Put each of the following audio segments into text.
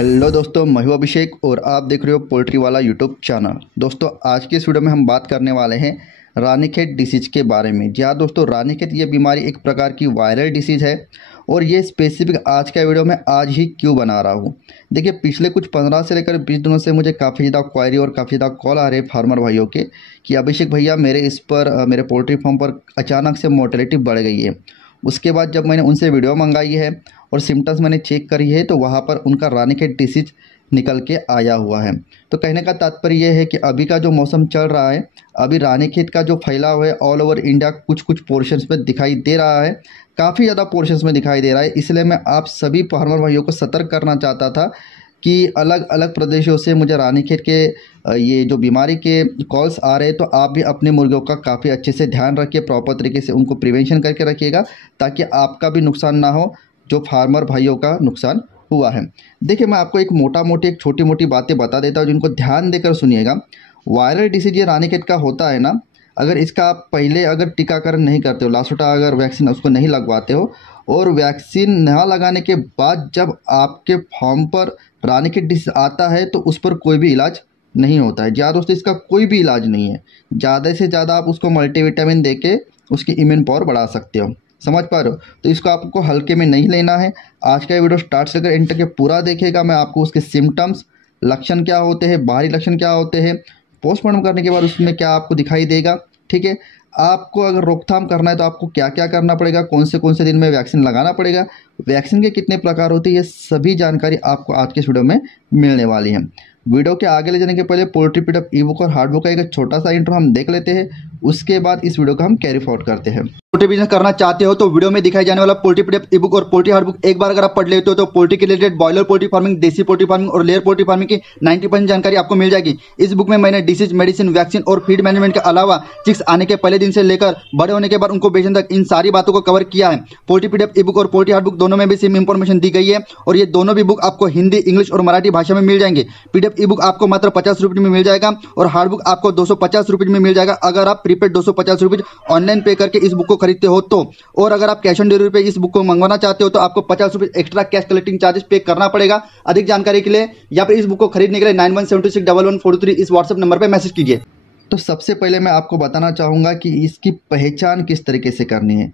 Hello दोस्तों, मैं हूं अभिषेक और आप देख रहे हो पोल्ट्री वाला यूट्यूब चैनल। दोस्तों, आज की इस वीडियो में हम बात करने वाले हैं रानीखेत डिसीज के बारे में। जी हाँ दोस्तों, रानीखेत ये बीमारी एक प्रकार की वायरल डिसीज है और ये स्पेसिफिक आज का वीडियो मैं आज ही क्यों बना रहा हूँ। देखिए, पिछले कुछ 15 से लेकर 20 दिनों से मुझे काफ़ी ज़्यादा क्वायरी और काफ़ी ज़्यादा कॉल आ रहे हैं फार्मर भाइयों के कि अभिषेक भैया मेरे पोल्ट्री फार्म पर अचानक से मोर्टेलिटी बढ़ गई है। उसके बाद जब मैंने उनसे वीडियो मंगाई है और सिम्टम्स मैंने चेक करी है तो वहाँ पर उनका रानीखेत डिसीज निकल के आया हुआ है। तो कहने का तात्पर्य यह है कि अभी का जो मौसम चल रहा है, अभी रानीखेत का जो फैलाव है ऑल ओवर इंडिया कुछ कुछ पोर्शंस में दिखाई दे रहा है, काफ़ी ज़्यादा पोर्शंस में दिखाई दे रहा है। इसलिए मैं आप सभी फार्मर भाइयों को सतर्क करना चाहता था कि अलग अलग प्रदेशों से मुझे रानीखेत के ये जो बीमारी के कॉल्स आ रहे हैं, तो आप भी अपने मुर्गियों का काफ़ी अच्छे से ध्यान रखिए, प्रॉपर तरीके से उनको प्रिवेंशन करके रखिएगा ताकि आपका भी नुकसान ना हो जो फार्मर भाइयों का नुकसान हुआ है। देखिए, मैं आपको एक एक छोटी मोटी बातें बता देता हूँ जिनको ध्यान देकर सुनिएगा। वायरल डिसीज ये रानीखेत का होता है ना, अगर इसका आप पहले अगर टीकाकरण नहीं करते हो, लासोटा अगर वैक्सीन उसको नहीं लगवाते हो और वैक्सीन ना लगाने के बाद जब आपके फार्म पर रानीखेत डिसीज आता है तो उस पर कोई भी इलाज नहीं होता है। ज़्यादा दोस्तों, इसका कोई भी इलाज नहीं है। ज़्यादा से ज़्यादा आप उसको मल्टीविटामिन दे के उसकी इम्यून पावर बढ़ा सकते हो। समझ पा रहे हो? तो इसको आपको हल्के में नहीं लेना है। आज का वीडियो स्टार्ट से लेकर एंड तक के पूरा देखिएगा। मैं आपको उसके सिम्टम्स, लक्षण क्या होते हैं, बाहरी लक्षण क्या होते हैं, पोस्टमार्टम करने के बाद उसमें क्या आपको दिखाई देगा, ठीक है। आपको अगर रोकथाम करना है तो आपको क्या क्या करना पड़ेगा, कौन से दिन में वैक्सीन लगाना पड़ेगा, वैक्सीन के कितने प्रकार होते हैं, ये सभी जानकारी आपको आज के वीडियो में मिलने वाली है। वीडियो के आगे ले जाने के पहले पोल्ट्री पीडअप ई बुक और हार्ड बुक का एक छोटा सा इंट्रो हम देख लेते हैं, उसके बाद इस वीडियो का हम कैरी फॉरवर्ड करते हैं। पोल्ट्री बिजनेस करना चाहते हो तो वीडियो में दिखाई जाने वाला पोल्ट्री पीडअप ई बुक और पोल्ट्री हार्ड बुक एक बार अगर आप पढ़ लेते हो तो पोल्ट्री के रिलेटेड बॉयलर पोल्ट्री फार्मिंग, देसी पोल्ट्री फार्मिंग और लेयर पोल्ट्री फार्मिंग की 90% जानकारी आपको मिल जाएगी। इस बुक में मैंने डिसीज, मेडिसिन, वैक्सीन और फीड मैनेजमेंट के अलावा चिक्स आने के पहले दिन से लेकर बड़े होने के बाद उनको बेचने तक इन सारी बातों को कवर किया है। पोल्ट्री पीडअप ई बुक और पोल्ट्री हार्ड बुक दोनों में भी सेम इंफॉर्मेशन दी गई है और ये दोनों भी बुक आपको हिंदी, इंग्लिश और मराठी भाषा में मिल जाएंगे। पीडअप ई बुक आपको मात्र 50 रुपये में मिल जाएगा और हार्ड बुक आपको 250 रुपये में मिल जाएगा अगर आप प्रीपेड 250 रुपये ऑनलाइन पे करके इस बुक को खरीदते हो तो। और अगर आप कैश ऑन डिलीवरी पे इस बुक को मंगवाना चाहते हो तो आपको 50 रुपये एक्स्ट्रा कैश कलेक्टिंग चार्जेस पे करना पड़ेगा। अधिक जानकारी के लिए या फिर इस बुक को खरीदने के लिए 91761143 इस व्हाट्सएप नंबर पर मैसेज कीजिए। तो सबसे पहले मैं आपको बताना चाहूँगा कि इसकी पहचान किस तरीके से करनी है,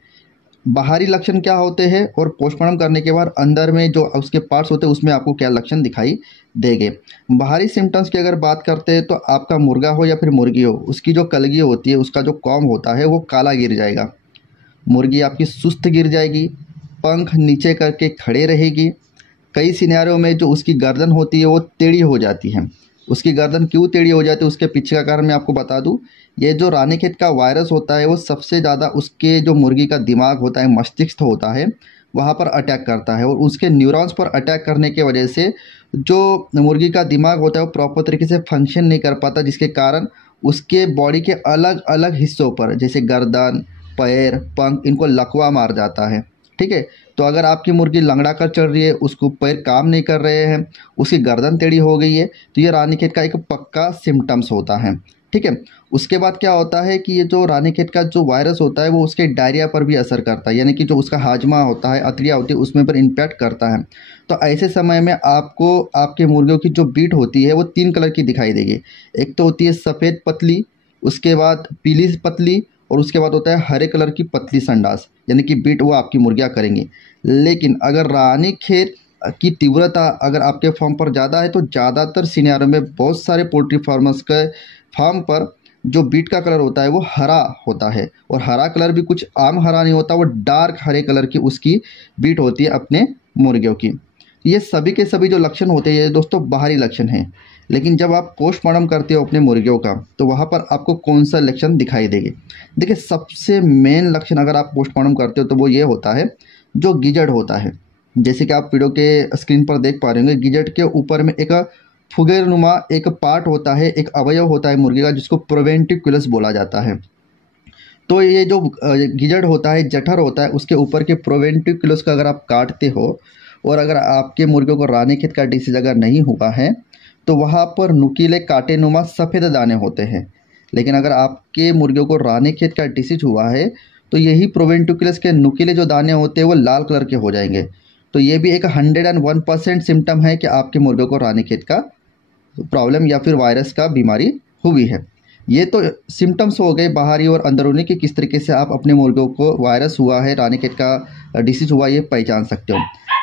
बाहरी लक्षण क्या होते हैं और पोस्टमार्टम करने के बाद अंदर में जो उसके पार्ट्स होते हैं उसमें आपको क्या लक्षण दिखाई देंगे। बाहरी सिम्टम्स की अगर बात करते हैं तो आपका मुर्गा हो या फिर मुर्गी हो, उसकी जो कलगी होती है, उसका जो कॉम होता है वो काला गिर जाएगा, मुर्गी आपकी सुस्त गिर जाएगी, पंख नीचे करके खड़े रहेगी। कई सिनेरियो में जो उसकी गर्दन होती है वो टेढ़ी हो जाती है। उसकी गर्दन क्यों टेढ़ी हो जाती है उसके पीछे का कारण मैं आपको बता दूं। ये जो रानीखेत का वायरस होता है वो सबसे ज़्यादा उसके जो मुर्गी का दिमाग होता है, मस्तिष्क होता है, वहाँ पर अटैक करता है और उसके न्यूरॉन्स पर अटैक करने की वजह से जो मुर्गी का दिमाग होता है वो प्रॉपर तरीके से फंक्शन नहीं कर पाता, जिसके कारण उसके बॉडी के अलग अलग हिस्सों पर जैसे गर्दन, पैर, पंख, इनको लकवा मार जाता है, ठीक है। तो अगर आपकी मुर्गी लंगड़ा कर चल रही है, उसको पैर काम नहीं कर रहे हैं, उसकी गर्दन टेढ़ी हो गई है, तो ये रानीखेत का एक पक्का सिम्टम्स होता है, ठीक है। उसके बाद क्या होता है कि ये जो रानीखेत का जो वायरस होता है वो उसके डायरिया पर भी असर करता है, यानी कि जो उसका हाजमा होता है, अतड़ियाँ होती है, उसमें पर इम्पैक्ट करता है। तो ऐसे समय में आपको आपके मुर्गियों की जो बीट होती है वो 3 कलर की दिखाई देगी। एक तो होती है सफ़ेद पतली, उसके बाद पीली पतली और उसके बाद होता है हरे कलर की पतली संडास, यानी कि बीट वो आपकी मुर्गियाँ करेंगी। लेकिन अगर रानीखेत की तीव्रता अगर आपके फार्म पर ज़्यादा है तो ज़्यादातर सिनेरियो में बहुत सारे पोल्ट्री फार्मर्स के फार्म पर जो बीट का कलर होता है वो हरा होता है और हरा कलर भी कुछ आम हरा नहीं होता, वो डार्क हरे कलर की उसकी बीट होती है अपने मुर्गियों की। ये सभी के सभी जो लक्षण होते हैं ये दोस्तों बाहरी लक्षण हैं। लेकिन जब आप पोस्टमार्टम करते हो अपने मुर्गियों का तो वहाँ पर आपको कौन सा लक्षण दिखाई देंगे। देखिए, सबसे मेन लक्षण अगर आप पोस्टमार्टम करते हो तो वो ये होता है जो गिजड़ होता है। जैसे कि आप वीडियो के स्क्रीन पर देख पा रहे होंगे, गिजड़ के ऊपर में एक फुगेरनुमा एक पार्ट होता है, एक अवयव होता है मुर्गी का जिसको प्रोवेंटिकुलस बोला जाता है। तो ये जो गिजड़ होता है, जठर होता है, उसके ऊपर के प्रोवेंटिकुलस का अगर आप काटते हो और अगर आपके मुर्गियों को रानीखेत का डिसीज अगर नहीं हुआ है तो वहाँ पर नुकीले कांटे नुमा सफ़ेद दाने होते हैं। लेकिन अगर आपके मुर्गियों को रानीखेत का डिसीज हुआ है तो यही प्रोवेंटिकुलस के नुकीले जो दाने होते हैं वो लाल कलर के हो जाएंगे। तो ये भी एक 101% सिम्टम है कि आपके मुर्गे को रानीखेत का प्रॉब्लम या फिर वायरस का बीमारी हुई है। ये तो सिम्टम्स हो गए बाहरी और अंदरूनी कि किस तरीके से आप अपने मुर्गों को वायरस हुआ है, रानीखेत का डिसीज हुआ, ये पहचान सकते हो।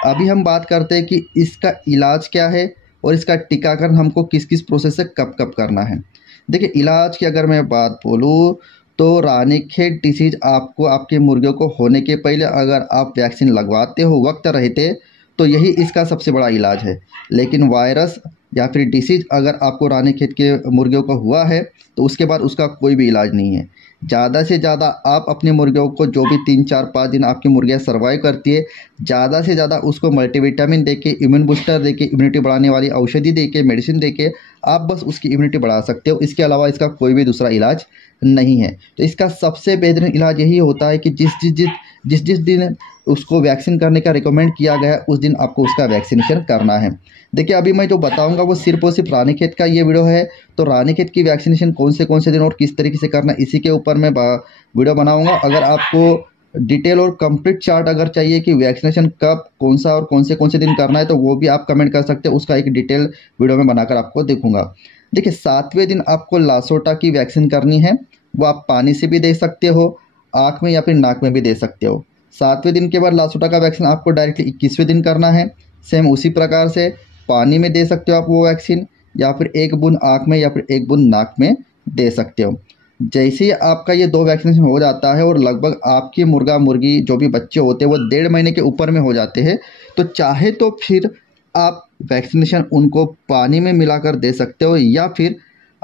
अभी हम बात करते हैं कि इसका इलाज क्या है और इसका टीकाकरण हमको किस किस प्रोसेस से कब कब करना है। देखिए, इलाज की अगर मैं बात बोलूँ तो रानीखेत डिसीज आपको आपके मुर्गियों को होने के पहले अगर आप वैक्सीन लगवाते हो वक्त रहते तो यही इसका सबसे बड़ा इलाज है। लेकिन वायरस या फिर डिसीज अगर आपको रानीखेत के मुर्गियों को हुआ है तो उसके बाद उसका कोई भी इलाज नहीं है। ज़्यादा से ज़्यादा आप अपने मुर्गियों को जो भी 3, 4, 5 दिन आपकी मुर्गियाँ सर्वाइव करती है, ज़्यादा से ज़्यादा उसको मल्टीविटामिन देके, इम्यून बूस्टर देके, इम्यूनिटी बढ़ाने वाली औषधि देके, मेडिसिन देके आप बस उसकी इम्यूनिटी बढ़ा सकते हो। इसके अलावा इसका कोई भी दूसरा इलाज नहीं है। तो इसका सबसे बेहतरीन इलाज यही होता है कि जिस दिन उसको वैक्सीन करने का रिकमेंड किया गया उस दिन आपको उसका वैक्सीनेशन करना है। देखिए, अभी मैं जो बताऊंगा वो सिर्फ और सिर्फ रानीखेत का ये वीडियो है। तो रानीखेत की वैक्सीनेशन कौन से दिन और किस तरीके से करना, इसी के ऊपर मैं वीडियो बनाऊंगा। अगर आपको डिटेल और कंप्लीट चार्ट अगर चाहिए कि वैक्सीनेशन कब, कौन सा और कौन से दिन करना है, तो वो भी आप कमेंट कर सकते हैं। उसका एक डिटेल वीडियो में बनाकर आपको देखूंगा। देखिए, 7वें दिन आपको लासोटा की वैक्सीन करनी है। वो आप पानी से भी दे सकते हो, आँख में या फिर नाक में भी दे सकते हो। 7वें दिन के बाद लासोटा का वैक्सीन आपको डायरेक्टली 21वें दिन करना है। सेम उसी प्रकार से पानी में दे सकते हो आप वो वैक्सीन, या फिर 1 बूंद आँख में या फिर 1 बूंद नाक में दे सकते हो। जैसे ही आपका ये 2 वैक्सीनेशन हो जाता है और लगभग आपकी मुर्गा मुर्गी जो भी बच्चे होते हैं वो 1.5 महीने के ऊपर में हो जाते हैं, तो चाहे तो फिर आप वैक्सीनेशन उनको पानी में मिलाकर दे सकते हो, या फिर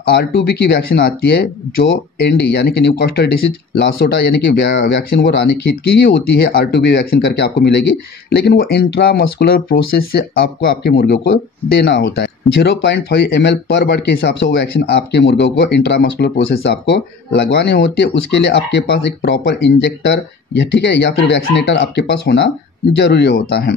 R2B की वैक्सीन आती है जो ND यानी कि न्यूकास्टल डिसीज लासोटा यानी कि वैक्सीन वो रानीखेत की ही होती है। R2B वैक्सीन करके आपको मिलेगी, लेकिन वो इंट्रामस्कुलर प्रोसेस से आपको आपके मुर्गों को देना होता है। 0.5 ml पर बर्ड के हिसाब से वो वैक्सीन आपके मुर्गों को इंट्रामस्कुलर प्रोसेस से आपको लगवानी होती है। उसके लिए आपके पास एक प्रॉपर इंजेक्टर या ठीक है या फिर वैक्सीनेटर आपके पास होना जरूरी होता है।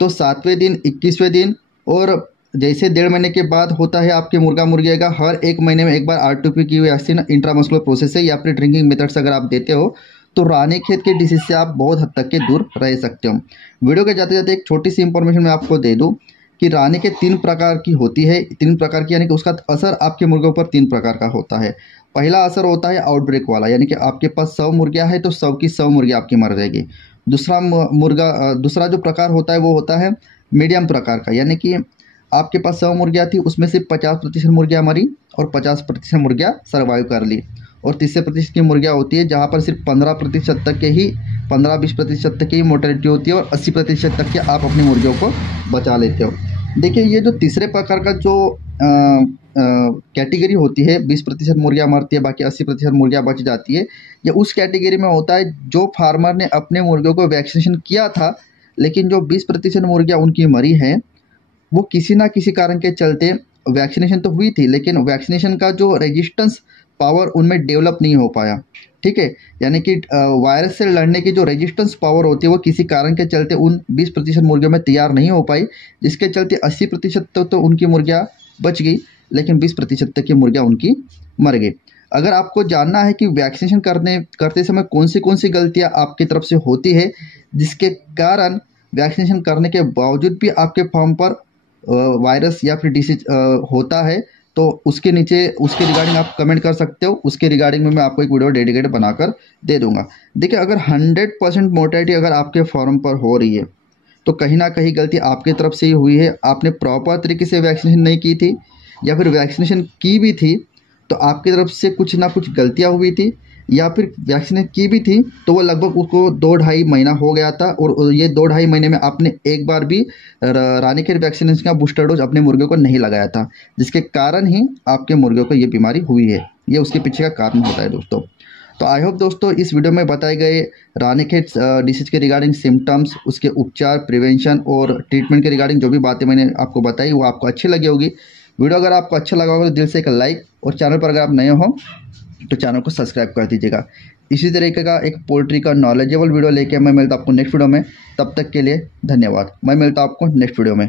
तो 7वें दिन, 21वें दिन और जैसे 1.5 महीने के बाद होता है आपके मुर्गा मुर्गिया का हर 1 महीने में एक बार R2B की वैक्सीन इंट्रामस्कुलर प्रोसेस से या फिर ड्रिंकिंग मेथड से अगर आप देते हो तो रानीखेत के डिसीज से आप बहुत हद तक के दूर रह सकते हो। वीडियो के जाते जाते एक छोटी सी इंफॉर्मेशन मैं आपको दे दूं कि रानीखेत 3 प्रकार की होती है। 3 प्रकार की यानी कि उसका असर आपके मुर्गों पर 3 प्रकार का होता है। पहला असर होता है आउटब्रेक वाला, यानी कि आपके पास 100 मुर्गियाँ है तो 100 की 100 मुर्गियाँ आपकी मर जाएगी। दूसरा जो प्रकार होता है वो होता है मीडियम प्रकार का, यानी कि आपके पास 100 मुर्गियाँ थी, उसमें से 50% मुर्गियाँ मरी और 50% मुर्गियाँ सर्वाइव कर ली। और 30% की मुर्गियाँ होती है जहाँ पर सिर्फ 15% तक के ही 15-20% तक की मोर्टेलिटी होती है और 80% तक के आप अपनी मुर्गियों को बचा लेते हो। देखिए, ये जो तीसरे प्रकार का जो कैटेगरी होती है, 20% मुर्गियाँ मरती है, बाकी 80% मुर्गियाँ बच जाती है, ये उस कैटेगरी में होता है जो फार्मर ने अपने मुर्गियों को वैक्सीनेशन किया था, लेकिन जो 20% मुर्गियाँ उनकी मरी हैं वो किसी ना किसी कारण के चलते, वैक्सीनेशन तो हुई थी लेकिन वैक्सीनेशन का जो रेजिस्टेंस पावर उनमें डेवलप नहीं हो पाया। ठीक है, यानी कि वायरस से लड़ने की जो रेजिस्टेंस पावर होती है वो किसी कारण के चलते उन 20% मुर्गियों में तैयार नहीं हो पाई, जिसके चलते 80% तक तो उनकी मुर्गियाँ बच गई, लेकिन 20% तक की मुर्गियाँ उनकी मर गई। अगर आपको जानना है कि वैक्सीनेशन करते समय कौन सी गलतियाँ आपकी तरफ से होती है जिसके कारण वैक्सीनेशन करने के बावजूद भी आपके फार्म पर वायरस या फिर डिसीज होता है, तो उसके नीचे उसके रिगार्डिंग आप कमेंट कर सकते हो। उसके रिगार्डिंग में मैं आपको एक वीडियो डेडिकेटेड बनाकर दे दूंगा। देखिए, अगर 100% मोर्टेलिटी अगर आपके फार्म पर हो रही है तो कहीं ना कहीं गलती आपकी तरफ से ही हुई है। आपने प्रॉपर तरीके से वैक्सीनेशन नहीं की थी, या फिर वैक्सीनेशन की भी थी तो आपकी तरफ से कुछ ना कुछ गलतियाँ हुई थी, या फिर वैक्सीनेशन की भी थी तो वो लगभग उसको 2-2.5 महीना हो गया था और ये 2-2.5 महीने में आपने एक बार भी रानीखेत वैक्सीनेशन का बूस्टर डोज अपने मुर्गियों को नहीं लगाया था, जिसके कारण ही आपके मुर्गियों को ये बीमारी हुई है। ये उसके पीछे का कारण होता है दोस्तों। तो आई होप दोस्तों इस वीडियो में बताए गए रानीखेत डिसीज के रिगार्डिंग सिम्टम्स, उसके उपचार, प्रिवेंशन और ट्रीटमेंट के रिगार्डिंग जो भी बातें मैंने आपको बताई वो आपको अच्छी लगी होगी। वीडियो अगर आपको अच्छा लगा होगा तो दिल से एक लाइक, और चैनल पर अगर आप नए हो तो चैनल को सब्सक्राइब कर दीजिएगा। इसी तरीके का एक पोल्ट्री का नॉलेजेबल वीडियो लेके मैं मिलता हूँ आपको नेक्स्ट वीडियो में। तब तक के लिए धन्यवाद। मैं मिलता हूँ आपको नेक्स्ट वीडियो में।